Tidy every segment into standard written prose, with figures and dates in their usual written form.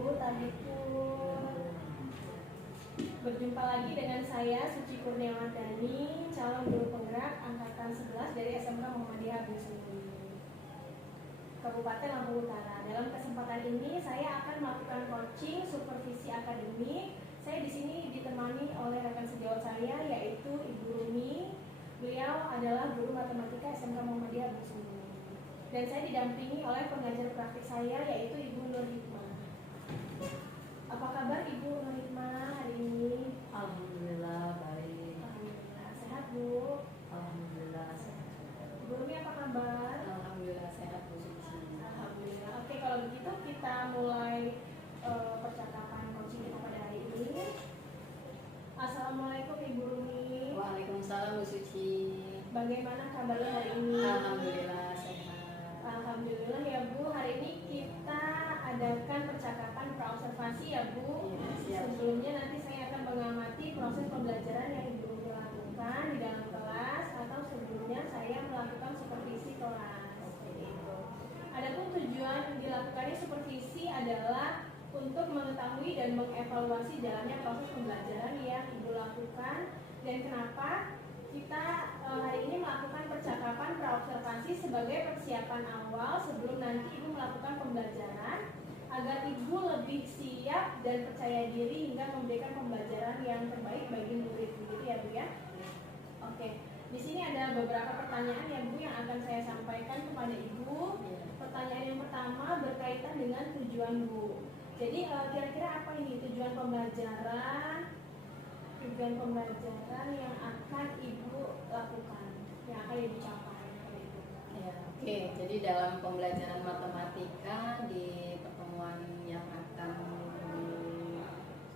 Ibu Tabipun. Berjumpa lagi dengan saya Suci Kurniawardani, calon guru penggerak angkatan 11 dari SMK Muhammadiyah Abdul Sumi, Kabupaten Lampung Utara. Dalam kesempatan ini saya akan melakukan coaching supervisi akademik. Saya di sini ditemani oleh rekan sejawat saya yaitu Ibu Rumi. Beliau adalah guru matematika SMK Muhammadiyah Abdul Sumi. Dan saya didampingi oleh pengajar praktik saya yaitu Ibu Nur Hikmah. Apa kabar Ibu Nur Hikmah hari ini? Alhamdulillah baik. Alhamdulillah. Sehat Bu? Alhamdulillah sehat. Bu Rumi apa kabar? Alhamdulillah sehat Bu Suci. Alhamdulillah. Oke, kalau begitu kita mulai percakapan coaching kita pada hari ini. Assalamualaikum Ibu Rumi. Waalaikumsalam Bu Suci. Bagaimana kabarnya hari ini? Alhamdulillah sehat. Alhamdulillah ya Bu. Hari ini kita adakan percakapan praobservasi ya Bu. Iya, siap. Sebelumnya nanti saya akan mengamati proses pembelajaran yang Ibu Rumi lakukan di dalam kelas atau sebelumnya saya melakukan supervisi kelas. Seperti itu. Adapun tujuan dilakukannya supervisi adalah untuk mengetahui dan mengevaluasi jalannya proses pembelajaran yang Ibu lakukan dan kenapa kita hari ini melakukan percakapan praobservasi sebagai persiapan awal sebelum nanti Ibu melakukan pembelajaran agar Ibu lebih siap dan percaya diri hingga memberikan pembelajaran yang terbaik bagi murid. Begitu ya Bu ya? Oke. Di sini ada beberapa pertanyaan ya Bu yang akan saya sampaikan kepada Ibu. Pertanyaan yang pertama berkaitan dengan tujuan Bu. Jadi kira-kira apa ini tujuan pembelajaran? Tujuan pembelajaran yang akan Ibu lakukan, yang akan Ibu capai. Ya, oke. Jadi dalam pembelajaran matematika di pertemuan yang akan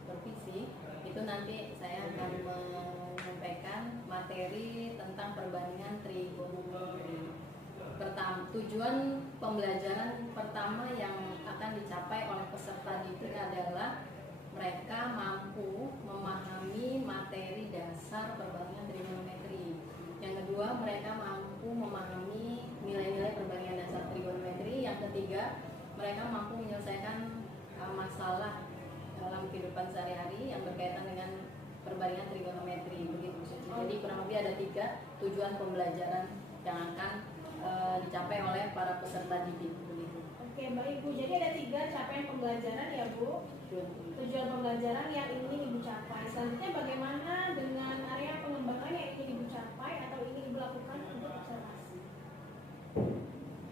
supervisi itu nanti saya akan menyampaikan materi tentang perbandingan trigonometri. Tujuan pembelajaran pertama yang akan dicapai oleh peserta didik adalah mereka mampu memahami materi dasar perbandingan trigonometri. Yang kedua, mereka mampu memahami nilai-nilai perbandingan dasar trigonometri. Yang ketiga, mereka mampu menyelesaikan masalah dalam kehidupan sehari-hari yang berkaitan dengan perbandingan trigonometri. Begitu. Jadi kurang lebih ada 3 tujuan pembelajaran yang akan dicapai oleh para peserta didik. Begitu. Oke, baik Bu. Jadi ada 3 capaian pembelajaran ya Bu. Tujuan pembelajaran yang ingin Ibu capai. Selanjutnya bagaimana dengan area pengembangan yang ingin Ibu capai atau ingin Ibu lakukan untuk observasi?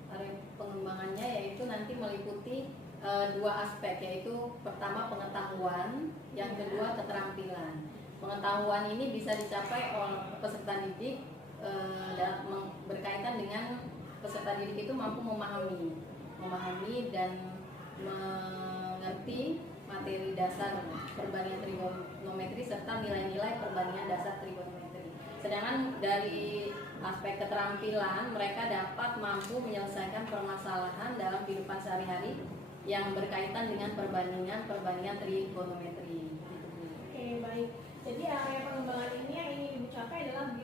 Area pengembangannya yaitu nanti meliputi 2 aspek, yaitu pertama pengetahuan, yang kedua keterampilan. Pengetahuan ini bisa dicapai oleh peserta didik berkaitan dengan peserta didik itu mampu memahami dan mengerti materi dasar perbandingan trigonometri serta nilai-nilai perbandingan dasar trigonometri. Sedangkan dari aspek keterampilan, mereka dapat mampu menyelesaikan permasalahan dalam kehidupan sehari-hari yang berkaitan dengan perbandingan trigonometri. Oke, baik. Jadi area pengembangan ini yang ingin Ibu capai adalah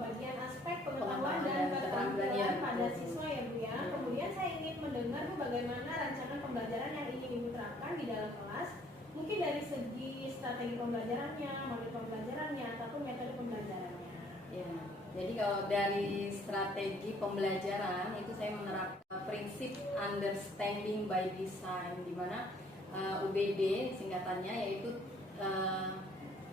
bagian aspek pengetahuan dan keterampilan pada siswa ya Bu ya. Kemudian saya ingin mendengar Bu bagaimana rancangan pembelajaran yang ingin Ibu terapkan di dalam kelas. Mungkin dari segi strategi pembelajarannya, model pembelajarannya, ataupun metode pembelajarannya. Ya, jadi kalau dari strategi pembelajaran itu saya menerapkan prinsip understanding by design, di mana UBD singkatannya, yaitu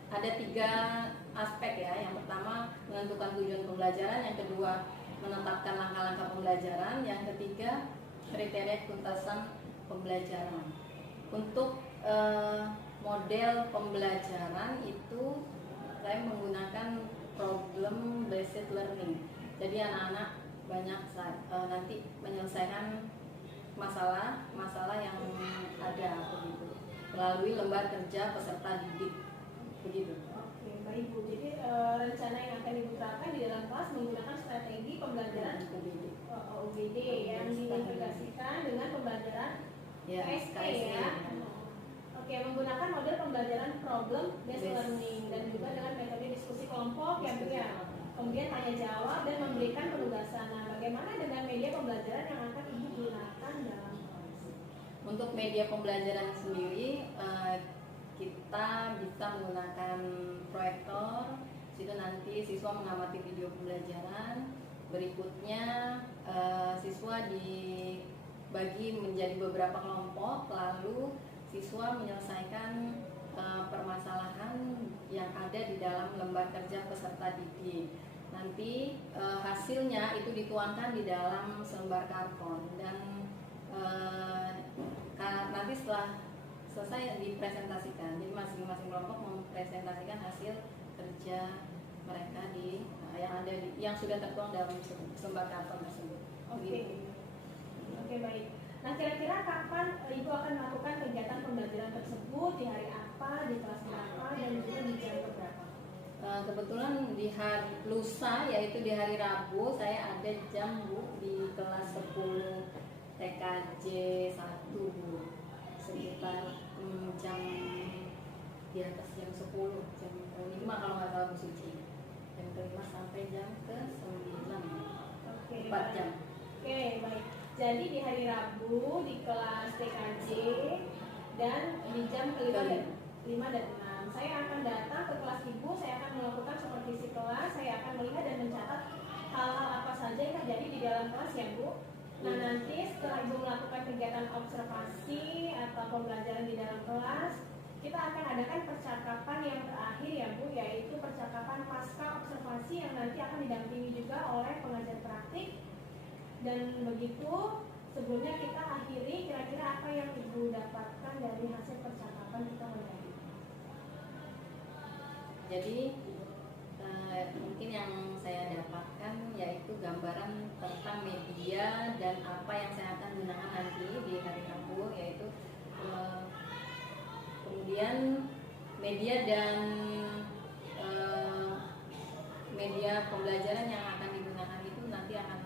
ada 3 aspek ya. Yang pertama menentukan tujuan pembelajaran, yang kedua menetapkan langkah-langkah pembelajaran, yang ketiga kriteria tuntasan pembelajaran. Untuk model pembelajaran itu saya menggunakan problem based learning. Jadi anak-anak banyak nanti menyelesaikan masalah yang ada begitu melalui lembar kerja peserta didik. Begitu. Oke, baik Bu. Jadi rencana yang akan Ibu terapkan di dalam kelas menggunakan strategi pembelajaran UBD yang diintegrasikan dengan pembelajaran KSP ya. Oke, menggunakan model pembelajaran problem based learning dan juga dengan metode diskusi kelompok ya Bu ya. Kemudian tanya jawab dan memberikan penugasan. Nah, bagaimana dengan media pembelajaran yang akan Ibu gunakan dalam kelas? Untuk media pembelajaran sendiri kita bisa menggunakan proyektor. Situ nanti siswa mengamati video pembelajaran. Berikutnya siswa dibagi menjadi beberapa kelompok, lalu siswa menyelesaikan permasalahan yang ada di dalam lembar kerja peserta didik. Nanti hasilnya itu dituangkan di dalam selembar karton dan nanti setelah selesai dipresentasikan. Jadi masing-masing kelompok mempresentasikan hasil kerja mereka yang sudah tertuang dalam selembar karton tersebut. Oke, baik. Nah, kira-kira kapan Ibu akan melakukan kegiatan pembelajaran tersebut, di hari apa, di kelas berapa, dan juga di jam berapa? Kebetulan di hari lusa, yaitu di hari Rabu, saya ada jam Bu di kelas 10 TKJ 1 Bu, sekitar jam di atas jam 10, jam 5 kalau nggak salah Bu Suci, jam ke-5 sampai jam ke-9, 4 jam. Oke, baik. Jadi di hari Rabu di kelas TKJ dan di jam ke-5 dan 6 saya akan datang ke kelas Ibu, saya akan melakukan supervisi kelas, saya akan melihat dan mencatat hal-hal apa saja yang terjadi di dalam kelas ya Bu. Nah, nanti setelah Ibu melakukan kegiatan observasi atau pembelajaran di dalam kelas, kita akan adakan percakapan yang terakhir ya Bu, yaitu percakapan pasca observasi yang nanti akan didampingi juga oleh pengajar praktik. Dan begitu, sebelumnya kita akhiri, kira-kira apa yang Ibu dapatkan dari hasil percakapan kita hari ini? Jadi mungkin yang saya dapatkan yaitu gambaran tentang media dan apa yang saya akan gunakan nanti di hari Rabu, yaitu kemudian media dan media pembelajaran yang akan digunakan itu nanti akan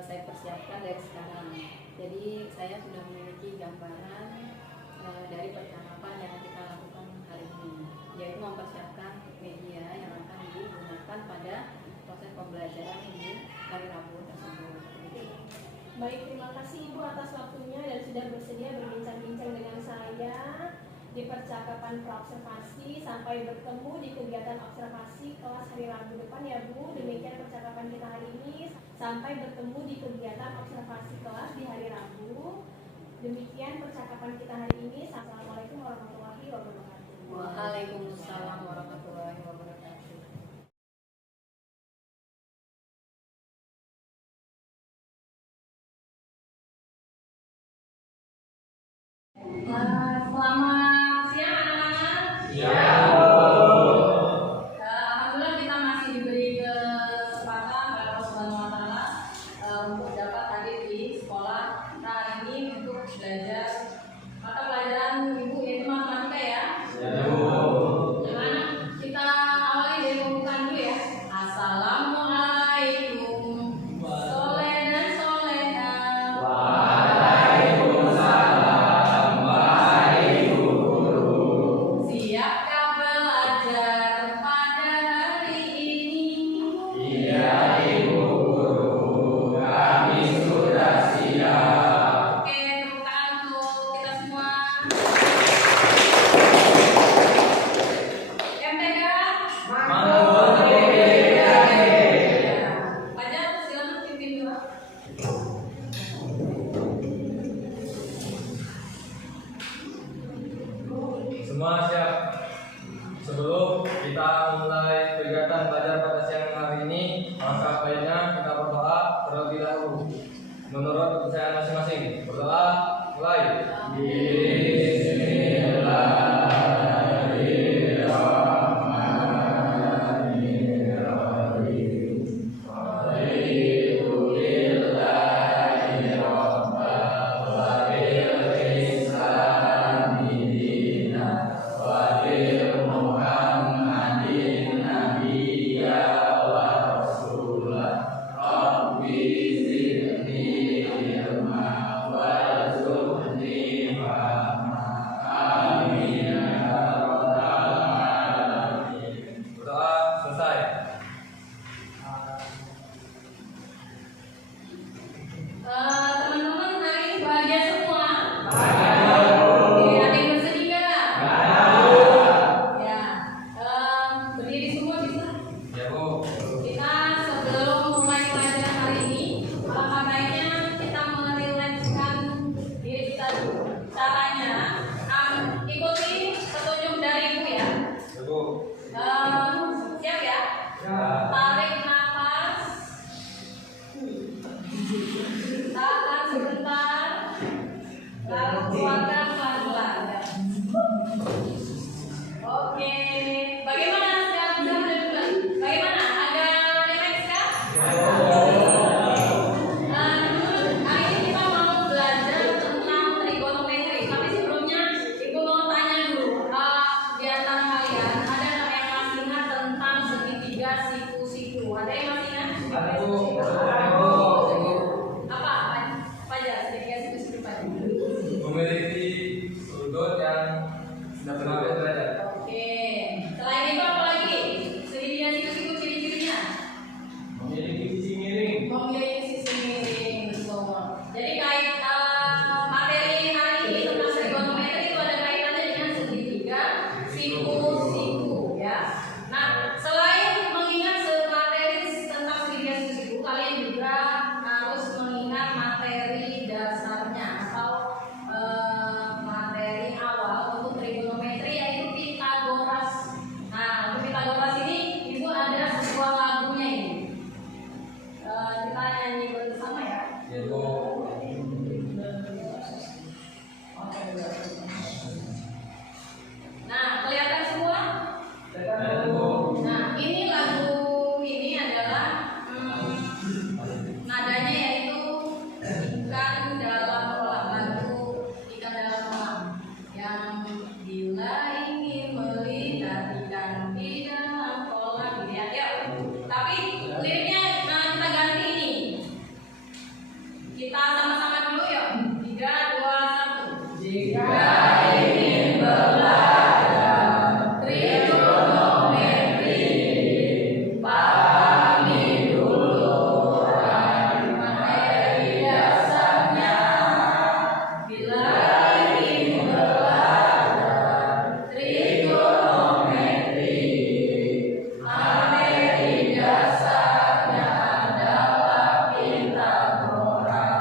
saya persiapkan dari sekarang. Jadi saya sudah memiliki gambaran dari percakapan yang kita lakukan hari ini, yaitu mempersiapkan media yang akan digunakan pada proses pembelajaran di hari Rabu tersebut. Baik, terima kasih Ibu atas waktunya dan sudah bersedia berbincang-bincang dengan saya di percakapan praobservasi. Sampai bertemu di kegiatan observasi kelas hari Rabu depan ya Bu. Demikian percakapan kita hari ini. Sampai bertemu di kegiatan observasi kelas di hari Rabu. Demikian percakapan kita hari ini. Assalamualaikum warahmatullahi wabarakatuh. Waalaikumsalam warahmatullahi wabarakatuh. Selamat siang anak-anak. Alhamdulillah kita masih diberi kesempatan oleh Allah Subhanahu wa Ta'ala untuk dapat hadir di sekolah kita hari ini untuk belajar mata pelajaran Ibu yaitu matematika ya. Gimana? Kita awali dari pembukaan dulu ya. Assalamualaikum. Soleh dan soleha. Siapkah belajar pada hari ini? Iya Ibu Guru, kami sudah siap. Oke, tepuk tangan untuk kita semua. MTK? Mangut Fajar, silakan pimpin doa. Semua siap. Sebelum kita mulai kegiatan belajar pada siang hari ini, maka baiknya kita berdoa terlebih dahulu. Menurut kepercayaan masing-masing, berdoa mulai. Kuatkan pelan-pelan. Oke, bagaimana sekarang bisa bulan? Bagaimana? Ada refleks kah? Hari ini kita mau belajar tentang trigonometri. Tapi sebelumnya Ibu mau tanya dulu. Di antara kalian ada nggak yang masih ingat tentang segitiga siku-siku? Ada yang masih ingat? Apa aja segitiga siku-siku Pak? Memiliki sudut yang sudah pernah belajar. Oke. Selain itu apa lagi? Segitiga siku-siku ciri-cirinya? Memiliki sisi miring. Memiliki sisi miring, betul. Jadi kait materi hari ini tentang trigonometri itu ada kaitannya dengan segitiga siku-siku, ya. Nah, selain mengingat materi tentang segitiga siku-siku, kalian juga harus mengingat materi dasarnya atau materi awal untuk trigonometri yaitu Pythagoras. Nah, untuk Pythagoras ini Ibu ada sebuah lagunya ini. Kita nyanyi bersama ya. Yaitu Nah, kelihatan semua? Nah, ini lagu ini adalah nadanya yaitu ikan dalam kolam, lagu ikan dalam kolam yang bila ingin melihat ikan di dalam kolam gitu ya. Yuk, tapi liriknya kita ganti ini. Kita sama-sama dulu yuk. 3, 2, 1. Jika ingin belajar trigonometri, pahami dulu materi dasarnya. Bila ingin belajar trigonometri, materi dasarnya adalah Pythagoras.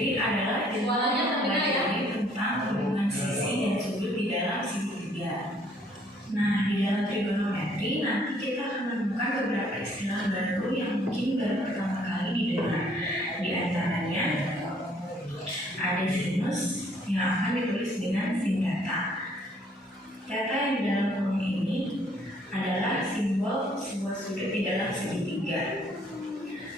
trigonometri adalah ilmu Suaranya yang terdengar ya? mempelajari tentang hubungan sisi dan sudut di dalam segitiga. Nah, di dalam trigonometri nanti kita akan menemukan beberapa istilah baru yang mungkin baru pertama kali didengar. Di antaranya ada sinus yang akan ditulis dengan sin theta. Theta yang di dalam kurung ini adalah simbol sebuah sudut di dalam segitiga.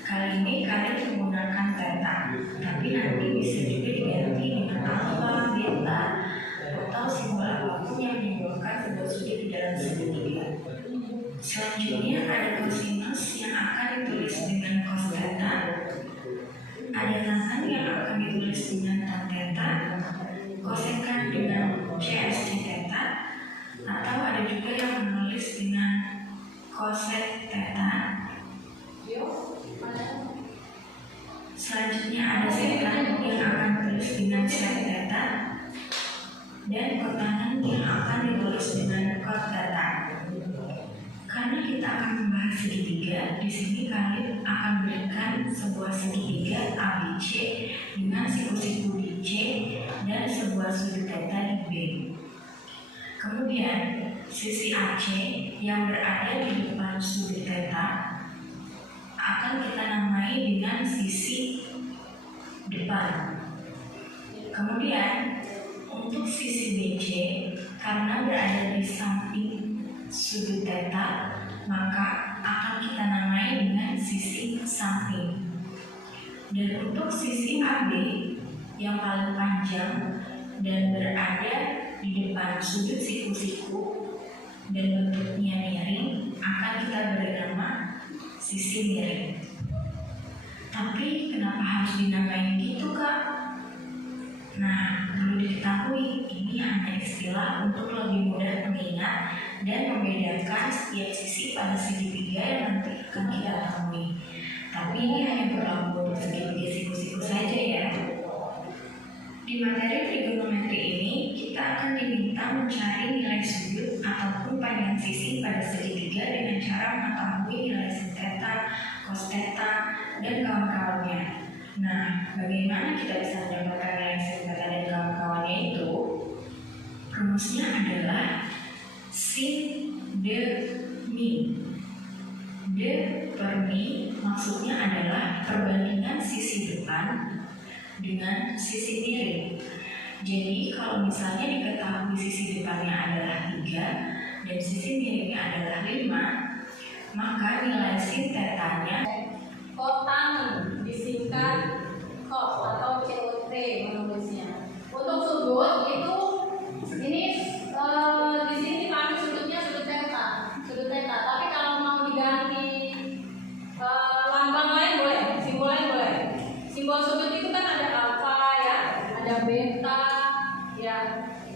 Kali ini kalian menggunakan theta, tapi nanti bisa juga diganti dengan alfa, beta, atau simbol apapun yang menyimbolkan sebuah sudut di dalam segitiga. Selanjutnya ada cosinus yang akan ditulis dengan cos theta. Ada tangan yang akan ditulis dengan tan theta, kosekan dengan CSC theta, atau ada juga yang menulis dengan cosec theta. Selanjutnya ada sekan yang akan ditulis dengan sec theta, dan kotangan yang akan ditulis dengan cot theta. Karena kita akan membahas segitiga, di sini kalian akan berikan sebuah segitiga ABC dengan siku-siku di C dan sebuah sudut theta di B. Kemudian sisi AC yang berada di depan sudut theta akan kita namai dengan sisi depan. Kemudian untuk sisi BC karena berada di samping sudut theta, maka akan kita namai dengan sisi samping. Dan untuk sisi AB yang paling panjang dan berada di depan sudut siku-siku dan bentuknya miring, akan kita beri nama sisi miring. Tapi kenapa harus dinamain gitu, Kak? Nah, perlu diketahui ini hanya istilah untuk lebih mudah mengingat dan membedakan setiap sisi pada segitiga yang nanti akan kita temui. Tapi ini hanya berlaku untuk segitiga siku-siku saja ya. Di materi trigonometri ini kita akan diminta mencari nilai sudut ataupun panjang sisi pada segitiga dengan cara mengetahui nilai sin theta, cos theta, dan kawan-kawannya. Nah, bagaimana kita bisa mendapatkan nilai sin theta dan kawan-kawannya itu? Rumusnya adalah sin de mi. De per mi maksudnya adalah perbandingan sisi depan dengan sisi miring. Jadi kalau misalnya diketahui sisi depannya adalah 3 dan sisi miringnya adalah 5, maka nilai sin theta-nya Kotangan disingkat cos atau COT menulisnya. Untuk sudut itu ini di sini pakai sudut theta. Tapi kalau mau diganti lambang lain boleh, simbol lain boleh. Simbol sudut itu kan ada alfa ya, ada beta ya,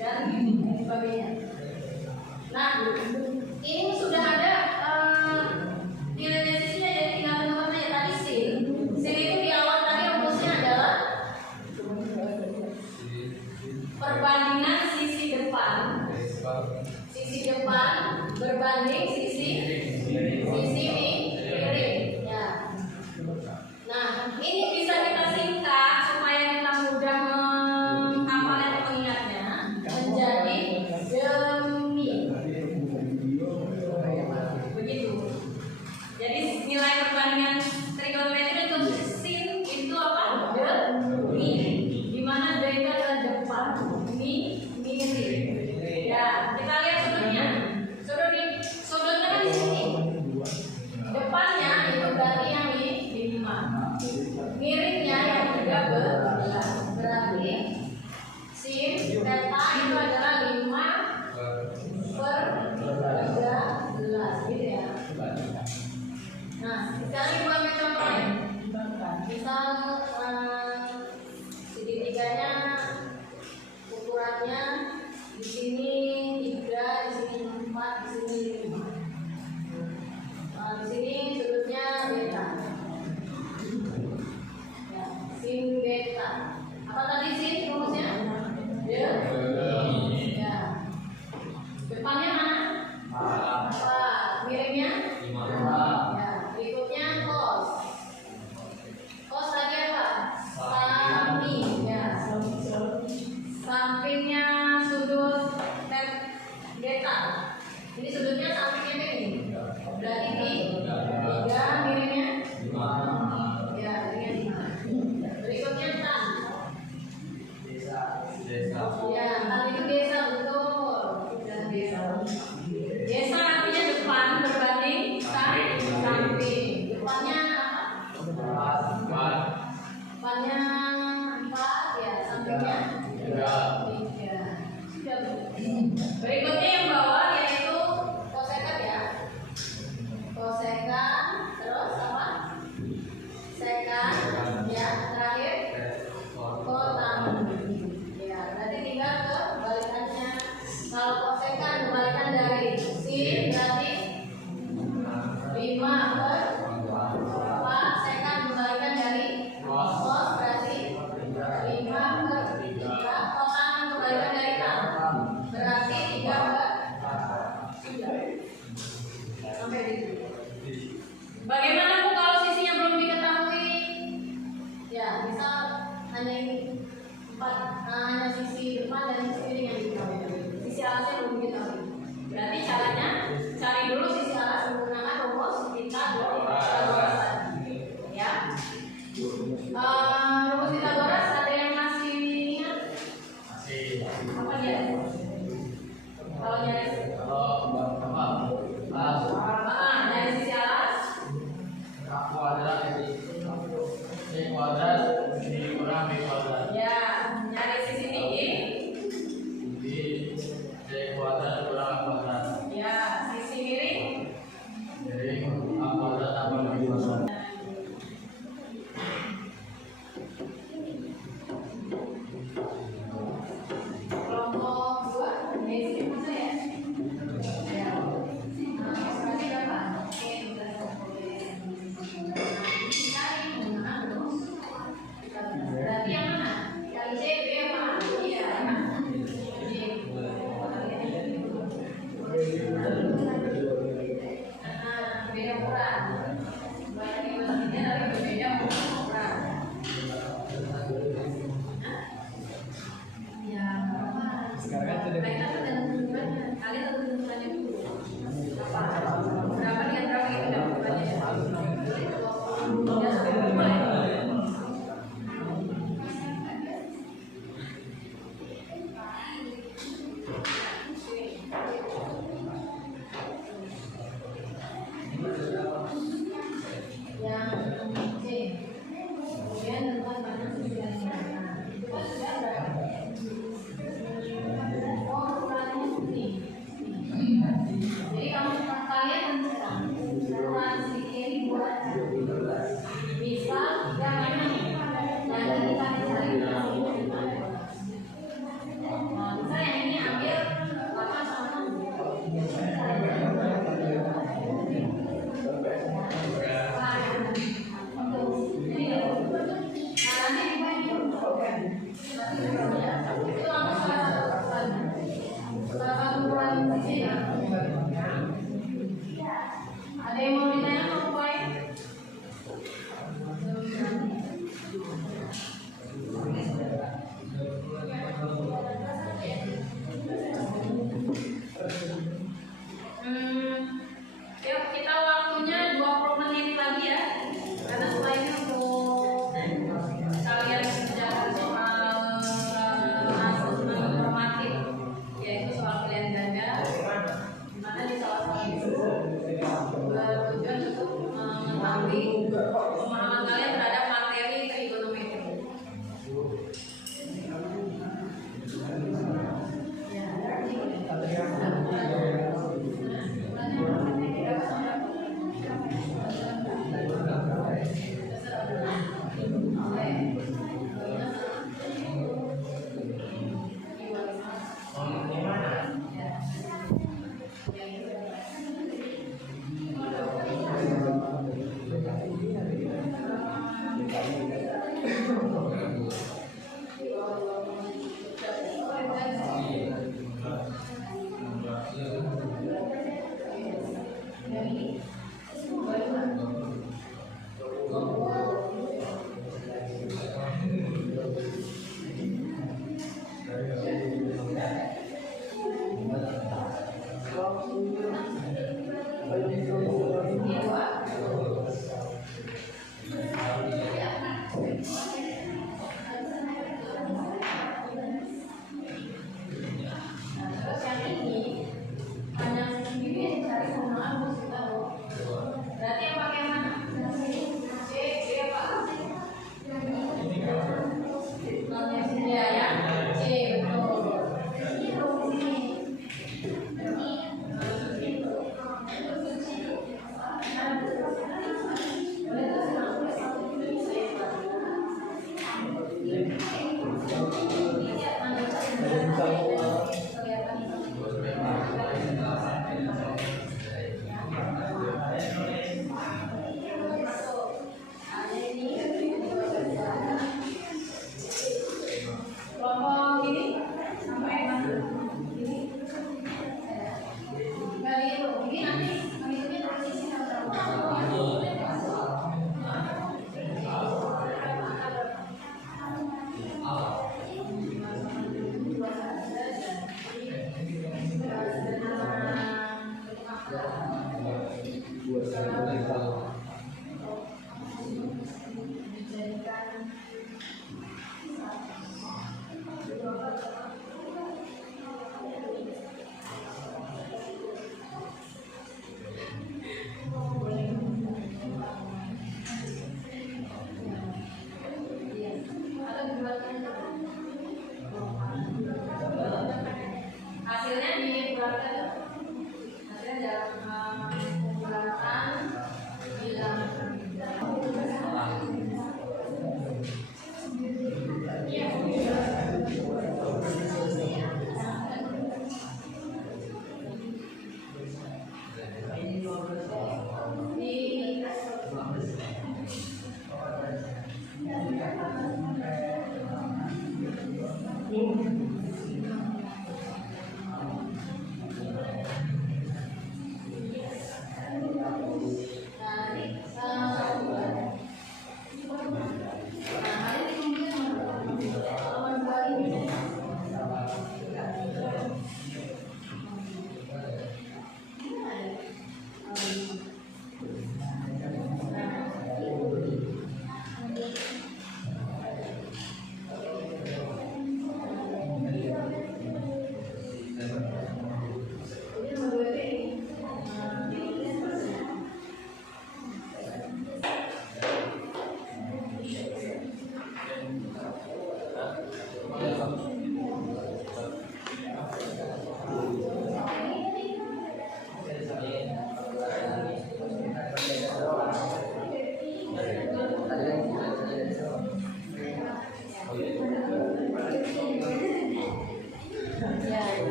dan sebagainya. Nah, ini sudah ada nilai sisinya, jadi tinggal teman-teman aja. Tadi sin itu di awal tadi rumusnya adalah perbandingan sisi depan berbanding sisi miring ya. Nah, ini bisa kita singkat supaya kita mudah menghafal dan mengingatnya menjadi demi. Begitu. Jadi nilai perbandingan trigonometri untuk sin itu apa? Demi. Di mana D itu adalah depan, miring. Ya, kita lihat sudutnya. Sudutnya kan di sini. Depannya itu berarti yang di 5. Miringnya yang 13. Berarti sin theta itu adalah 5/13 gitu ya. Nah, sekarang buat contoh lain. Misal segitiganya ukurannya di sini 3, di sini 4, di sini 5. Nah, di sini sudutnya beta. Ya, sin beta. Apa tadi sin rumusnya? Ya. Depannya mana? Apa? Miringnya? Ya. Berikutnya cos. Cos tadi apa? Sami. Ya, misal hanya ini hanya sisi depan dan sisi miring yang diketahui. Sisi alasnya belum diketahui. Berarti caranya cari dulu sisi alas menggunakan rumus Pythagoras. Ya. Rumus Pythagoras ada yang masih ingat? Masih. Apa dia? Kalau nyari dari sisi alas Kuadrat C kuadrat dikurang B kuadrat. ya, nyari sisi tinggi Di C kuadrat kurang A kuadrat. ya, sisi miring Jadi A kuadrat tambah B kuadrat. kelompok 2 dari sini mana ya? Ya. Berarti berapa? Oke, cari menggunakan rumus. Berarti yang mana? Yang C, B apa? Iya. Beda ukuran. Banyak yang masihnya tapi berbeda ukuran. Ya, apa? Mereka tuh dan tentuannya. Kalian tentu tentuannya dulu. Apa? Berapa dengan berapa itu tidak tentuannya? Ya, sampai boleh. Yang C. Kemudian tentuan mana sudah digunakan. Itu kan sudah berapa? Oh, ukurannya ini. Jadi kalian tentukan ukuran sedikit ini buat misal yang mana nih? Yang tadi kalian cari. Nah, misal yang ini ambil 8 sama 6. Ada yang mau ditanya Pak Boy? Yuk kita waktunya 20 menit lagi ya. Karena setelah ini untuk kalian kerjakan soal asesmen normatif, yaitu soal pilihan ganda, dimana di salah satu itu bertujuan untuk mengetahui pemahaman kalian terhadap materi trigonometri.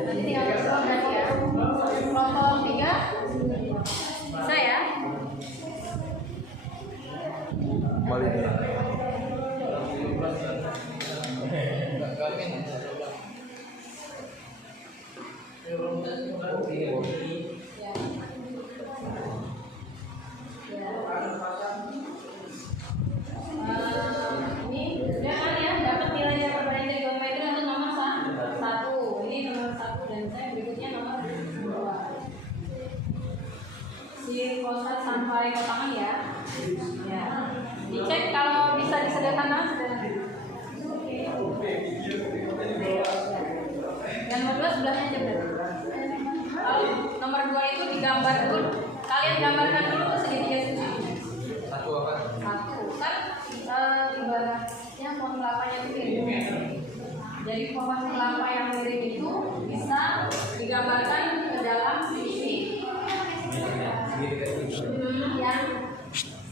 Nanti tinggal respon berarti ya. Kelompok 3 bisa ya? Kembali. Ini udah kan ya, dapat nilainya perbandingan trigonometri untuk nomor 1. Ini nomor 1 dan saya berikutnya nomor 2. Si kosat sampai kotangan ya. Ya. Dicek kalau bisa disederhanakan sederhana. Yang nomor 2 sebelahnya aja berarti. Kalau nomor 2 itu digambar dulu. Kalian gambarkan dulu segitiga segitiga. Satu apa? Satu kan ibaratnya pohon kelapanya itu mirip. Jadi pohon kelapa yang mirip itu bisa digambarkan ke dalam sisi yang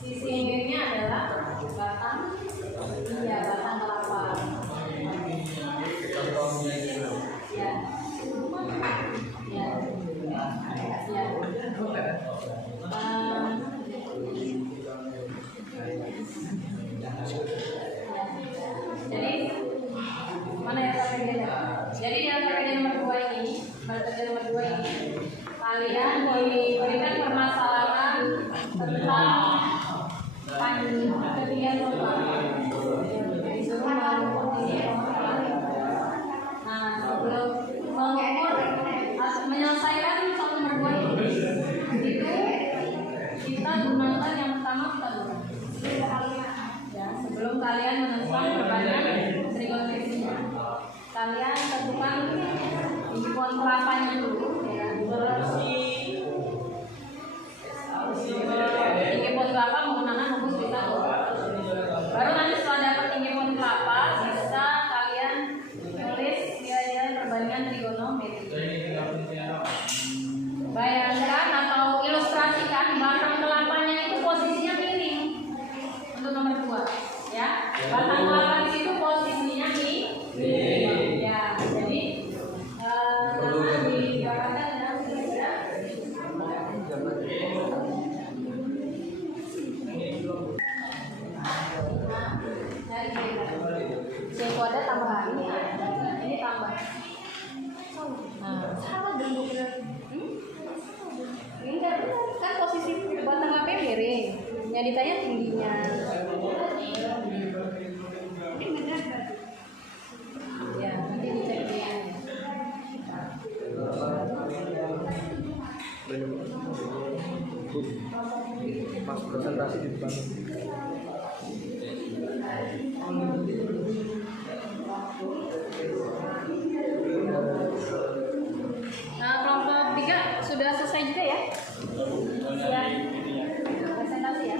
sisi miripnya adalah batang kelapa. Ya. Ya. Ya. Jadi mana yang tragedi? Jadi yang tragedi nomor 2 ini, tragedi nomor 2 ini, kalian diberikan permasalahan tentang ketinggian lubang. Disuruh mengukur ketinggian lubang. Nah, sebelum mengukur menyelesaikan soal nomor 2 ini, itu kita gunakan yang pertama kita gunakan. Ya, sebelum kalian menentukan perbandingan trigonometrinya, kalian tentukan tinggi pohon kelapanya dulu, ya. Tinggi pohon kelapa menggunakan rumus Pythagoras. Baru nanti setelah dapat tinggi pohon kelapa, bisa kalian tulis nilai-nilai perbandingan trigonometri. Bayangkan atau ilustrasikan batang kelapanya itu posisinya miring untuk nomor 2, ya. Batang kelapa di situ posisinya miring, ya. Jadi jangan digambarkan dengan segitiga. Nah, ada tambahan ini tambah. Nah, salah bentuknya. Ini enggak benar, kan posisi batang kelapa miring. Yang ditanya tingginya. Ini benar berarti. Ya, nanti dicek tingginya. Pas presentasi di depan. Nah, kelompok 3 sudah selesai juga ya? Sudah presentasi ya?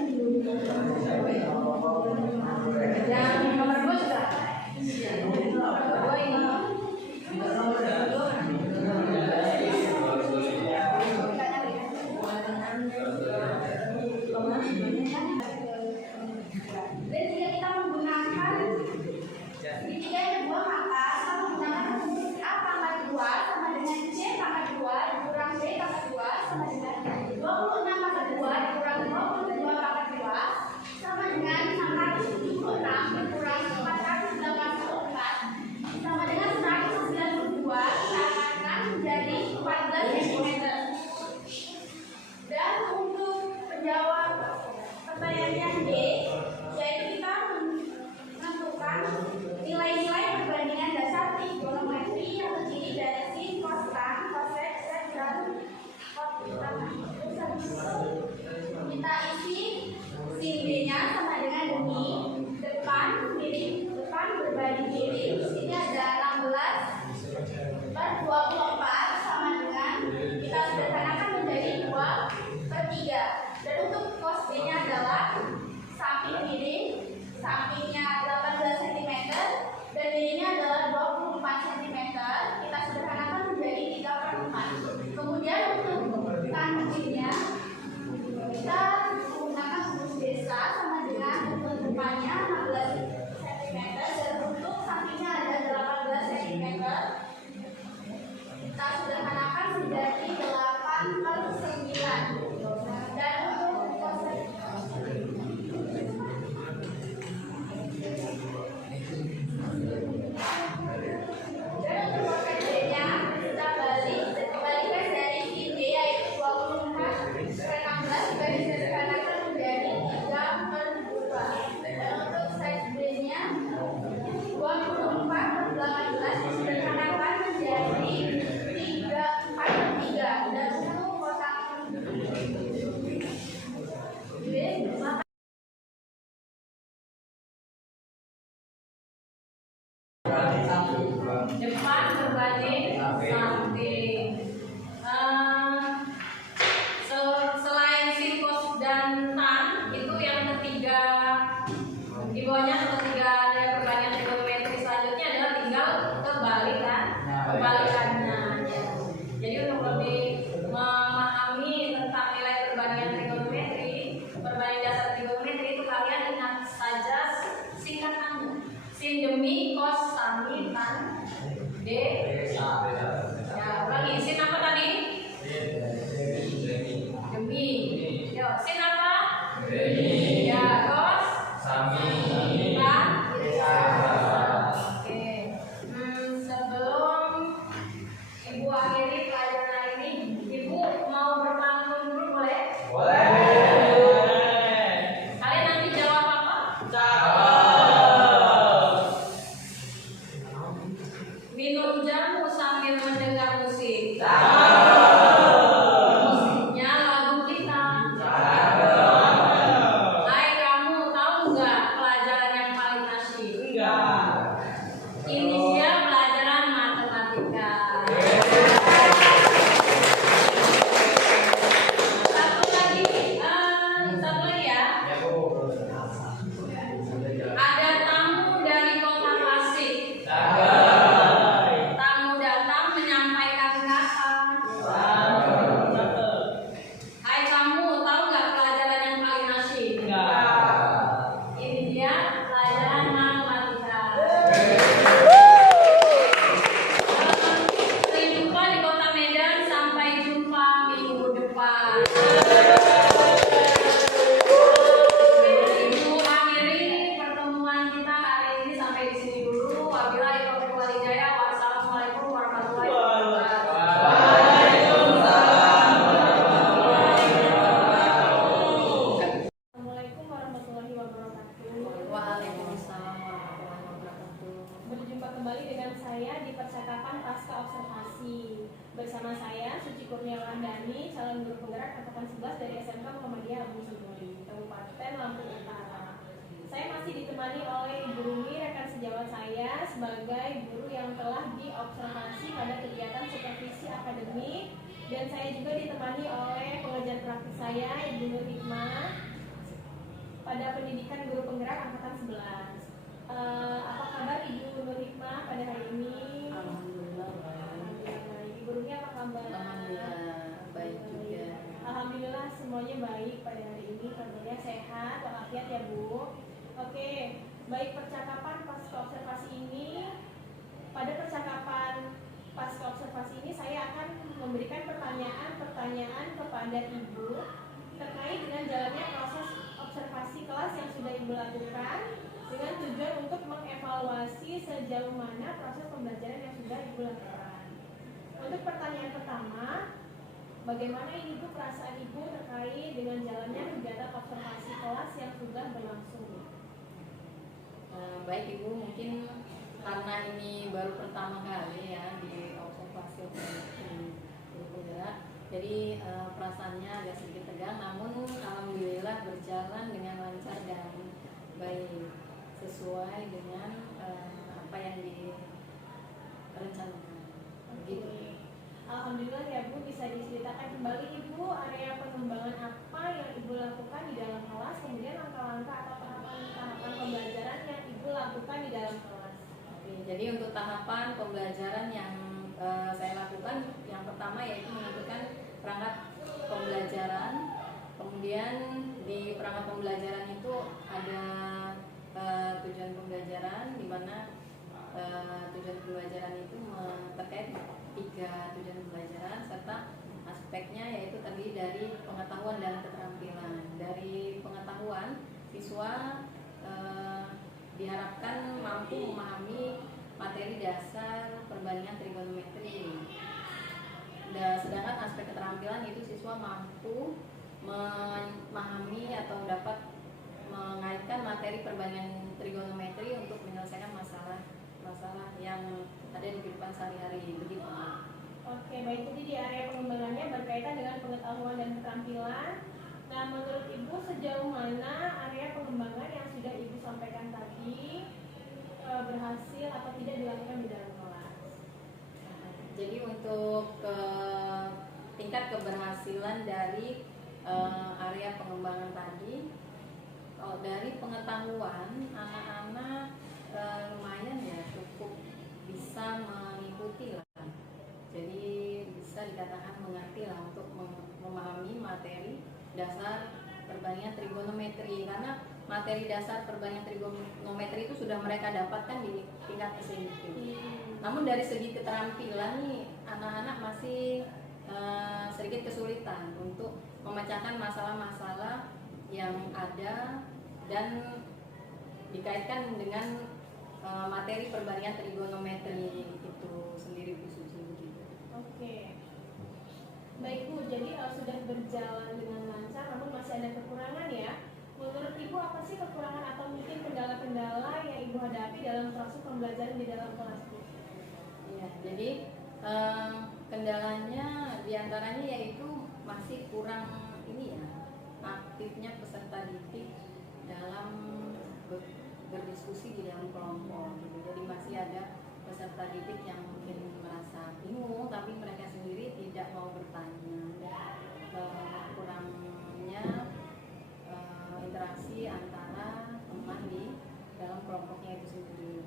Yang nomor 2 sudah? Nomor 2 ini. Depan berbanding samping. Selain sin, cos, dan tan, itu yang ketiga di bawahnya ketiga ada perbandingan trigonometri selanjutnya adalah tinggal kebalikannya. Jadi untuk lebih memahami tentang nilai perbandingan trigonometri, perbandingan dasar trigonometri itu kalian ingat saja singkatannya. Sin demi, cos sami, tan d. Ya, ulangi. Sin apa tadi? Demi. Yo, sin apa? Demi. Ya, cos Sami. tan. Oke. Sebelum Ibu akhiri pelajaran hari ini, Ibu mau berpantun dulu boleh? Boleh. Kalian nanti jawab apa? Minum jamu sambil mendengar musik. Musiknya lagu kita. Hai kamu, tahu nggak pelajaran yang paling asyik? Ini dia pelajaran matematika. Satu lagi ya. Ada tamu dari kota Tasik. Tamu datang menyampaikan kata. Hai kamu, tahu nggak pelajaran yang paling asyik? Ini dia pelajaran matematika. Sampai jumpa di kota Medan. Sampai jumpa minggu depan. Ibu akhiri pertemuan kita hari ini sampai di sini dulu. Wabillahi taufiq wal hidayah. Wassalamualaikum warahmatullahi wabarakatuh. Assalamualaikum warahmatullahi wabarakatuh. Waalaikumsalam warahmatullahi wabarakatuh. Berjumpa kembali dengan saya di percakapan pasca observasi. Bersama saya Suci Kurniawardani, calon guru penggerak angkatan 11 dari SMK Muhammadiyah Abu Suguri, Kabupaten Lampung Utara. Saya masih ditemani oleh Ibu Rumi, rekan sejawat saya sebagai guru yang telah diobservasi pada kegiatan supervisi akademik, dan saya juga ditemani oleh pengajar praktik saya Ibu Nur Hikmah pada pendidikan guru penggerak angkatan 11. Apa kabar Ibu Nur Hikmah pada hari ini? Alhamdulillah baik. Alhamdulillah baik. Ibu Rumi apa kabar? Alhamdulillah baik juga. Alhamdulillah semuanya baik pada hari ini, kabarnya sehat walafiat ya Bu. Oke, baik, percakapan pasca observasi ini. Pada percakapan pasca observasi ini saya akan memberikan pertanyaan-pertanyaan kepada Ibu terkait dengan jalannya proses observasi kelas yang sudah Ibu lakukan, dengan tujuan untuk mengevaluasi sejauh mana proses pembelajaran yang sudah Ibu lakukan. Untuk pertanyaan pertama, bagaimana ini Bu perasaan Ibu terkait dengan jalannya kegiatan observasi kelas yang sudah berlangsung? Baik Ibu, mungkin karena ini baru pertama kali ya di observasi guru penggerak, jadi perasaannya agak sedikit tegang, namun alhamdulillah berjalan dengan lancar dan baik, sesuai dengan apa yang direncanakan. Begitu. Alhamdulillah ya Bu, bisa diceritakan kembali Ibu area pengembangan apa yang Ibu lakukan di dalam kelas, kemudian langkah-langkah atau tahapan pembelajaran yang Ibu lakukan di dalam kelas. Oke, jadi untuk tahapan pembelajaran yang saya lakukan, yang pertama yaitu menentukan perangkat pembelajaran. Kemudian di perangkat pembelajaran itu ada tujuan pembelajaran, di mana tujuan pembelajaran itu terkait 3 tujuan pembelajaran serta aspeknya, yaitu tadi dari pengetahuan dan keterampilan. Dari pengetahuan, siswa diharapkan mampu memahami materi dasar perbandingan trigonometri. Sedangkan aspek keterampilan itu siswa mampu memahami atau dapat mengaitkan materi perbandingan trigonometri untuk menyelesaikan masalah yang ada di kehidupan sehari-hari. Begitu. Oke, baik, jadi di area pengembangannya berkaitan dengan pengetahuan dan keterampilan. Nah, menurut Ibu sejauh mana area pengembangan yang sudah Ibu sampaikan tadi berhasil atau tidak untuk tingkat keberhasilan dari area pengembangan tadi, kalau dari pengetahuan anak-anak lumayan ya, cukup bisa mengikuti lah. Jadi bisa dikatakan mengerti lah untuk memahami materi dasar perbandingan trigonometri, karena materi dasar perbandingan trigonometri itu sudah mereka dapatkan di tingkat SMP. Namun dari segi keterampilan nih, anak-anak masih sedikit kesulitan untuk memecahkan masalah-masalah yang ada dan dikaitkan dengan materi perbandingan trigonometri itu sendiri, Bu Suci, begitu. Oke. Baik Bu, jadi sudah berjalan dengan lancar, namun masih ada kekurangan ya. Menurut Ibu apa sih kekurangan atau mungkin kendala-kendala yang Ibu hadapi dalam proses pembelajaran di dalam kelas Bu? Iya, jadi kendalanya diantaranya yaitu masih kurang ini ya, aktifnya peserta didik dalam berdiskusi di dalam kelompok gitu. Jadi masih ada peserta didik yang mungkin merasa bingung tapi mereka sendiri tidak mau bertanya. Kurangnya interaksi antara teman di dalam kelompoknya itu sendiri.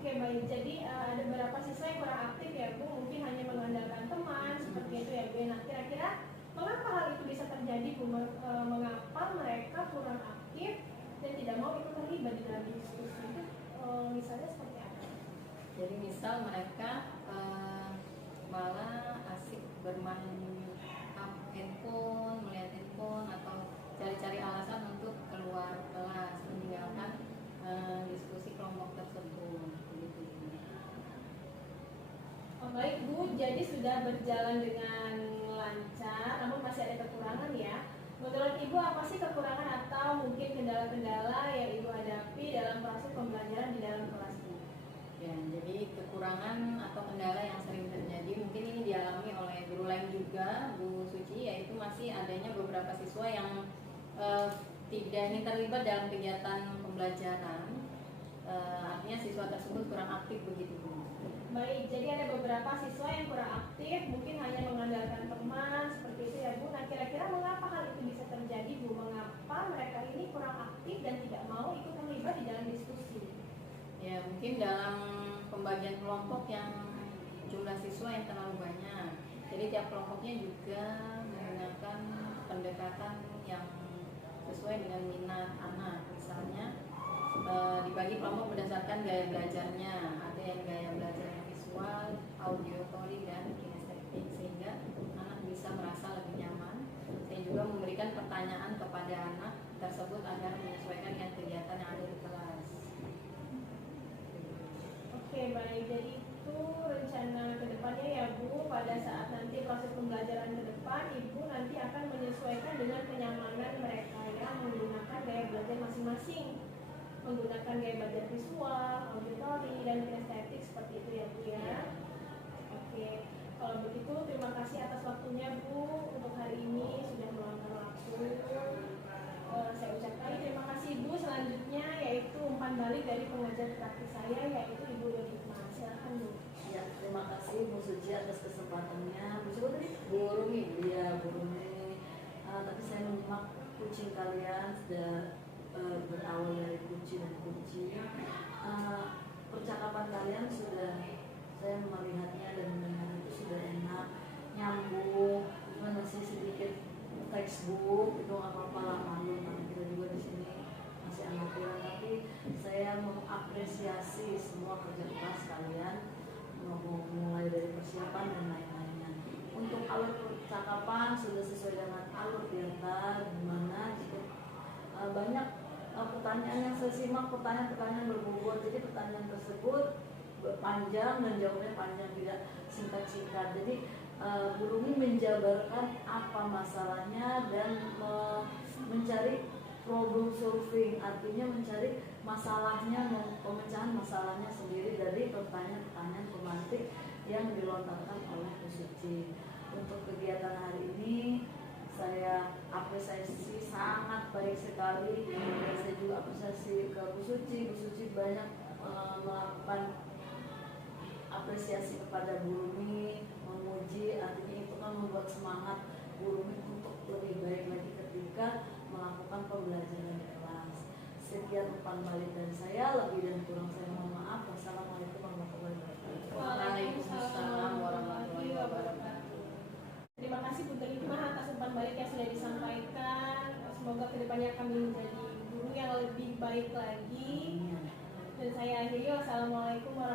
Oke baik, jadi ada beberapa siswa yang kurang aktif ya Bu, mungkin hanya mengandalkan teman seperti itu ya Bu. Nah kira-kira mengapa hal itu bisa terjadi Bu? Mengapa mereka kurang aktif dan tidak mau ikut terlibat di dalam diskusi itu? Misalnya seperti apa? Jadi misal mereka malah asik bermain handphone, melihat handphone atau cari-cari alasan untuk keluar kelas, meninggalkan diskusi kelompok tersebut. Begitu. Oh, baik Bu, jadi sudah berjalan dengan lancar, namun masih ada kekurangan ya. Menurut Ibu apa sih kekurangan atau mungkin kendala-kendala yang Ibu hadapi dalam proses pembelajaran di dalam kelas Bu? Ya, jadi kekurangan atau kendala yang sering terjadi mungkin ini dialami oleh guru lain juga, Bu Suci, yaitu masih adanya beberapa siswa yang tidak ingin terlibat dalam kegiatan pembelajaran. Artinya siswa tersebut kurang aktif begitu Bu. Baik, jadi ada beberapa siswa yang kurang aktif, mungkin hanya mengandalkan teman seperti itu ya Bu. Nah kira-kira mengapa hal itu bisa terjadi Bu? Mengapa mereka ini kurang aktif dan tidak mau ikut terlibat di dalam diskusi? Ya, mungkin dalam pembagian kelompok yang jumlah siswa yang terlalu banyak. Jadi tiap kelompoknya juga menggunakan pendekatan yang sesuai dengan minat anak. Misalnya dibagi kelompok berdasarkan gaya belajarnya. Ada yang gaya belajarnya visual, auditory, dan kinestetik, sehingga anak bisa merasa lebih nyaman. Saya juga memberikan pertanyaan kepada anak tersebut agar menyesuaikan dengan kegiatan yang ada di kelas. Oke baik, jadi itu rencana kedepannya ya Bu. Pada saat nanti proses pembelajaran ke depan, Ibu nanti akan menyesuaikan dengan kenyamanan mereka ya, menggunakan gaya belajar masing-masing, menggunakan gaya belajar visual, auditory, dan kinestetik seperti itu ya Bu ya. Oke, kalau begitu terima kasih atas waktunya Bu untuk hari ini sudah meluangkan waktu. Saya ucapkan terima kasih Bu. Selanjutnya yaitu umpan balik dari pengajar praktik saya yaitu Ibu Rima. Silakan Bu. Ya, terima kasih Bu Suci atas kesempatannya. Bu siapa tadi? Bu Rumi. Iya, Bu Rumi. Tapi saya menyimak kucing kalian sudah berawal dari kunci dan kunci. Percakapan kalian sudah saya melihatnya dan mendengar itu sudah enak, nyambung, cuma masih sedikit textbook itu nggak apa-apa lah, malu karena kita juga di sini masih amatiran, tapi saya mengapresiasi semua kerja keras kalian, mulai dari persiapan dan lain-lainnya. Untuk alur percakapan sudah sesuai dengan alur Tirta, dimana jika banyak pertanyaan yang saya simak, pertanyaan-pertanyaan berbobot, jadi pertanyaan tersebut panjang dan jawabnya panjang, tidak singkat-singkat. Jadi Bu Rumi menjabarkan apa masalahnya dan mencari problem solving, artinya mencari masalahnya, pemecahan masalahnya sendiri dari pertanyaan-pertanyaan pemantik yang dilontarkan oleh Bu Suci. Untuk kegiatan hari ini saya apresiasi sangat baik sekali, dan saya juga apresiasi ke Bu Suci. Bu Suci banyak melakukan apresiasi kepada Bu Rumi, memuji, artinya itu kan membuat semangat Bu Rumi untuk lebih baik lagi ketika melakukan pembelajaran di kelas. Sekian umpan balik dari saya, lebih dan kurang saya mohon maaf. Wassalamualaikum warahmatullahi wabarakatuh. Waalaikumsalam warahmatullahi wabarakatuh. Terima kasih Bu Hikmah atas umpan balik yang sudah disampaikan. Semoga kedepannya kami menjadi guru yang lebih baik lagi. Dan saya akhiri, wassalamualaikum warahmatullahi wabarakatuh.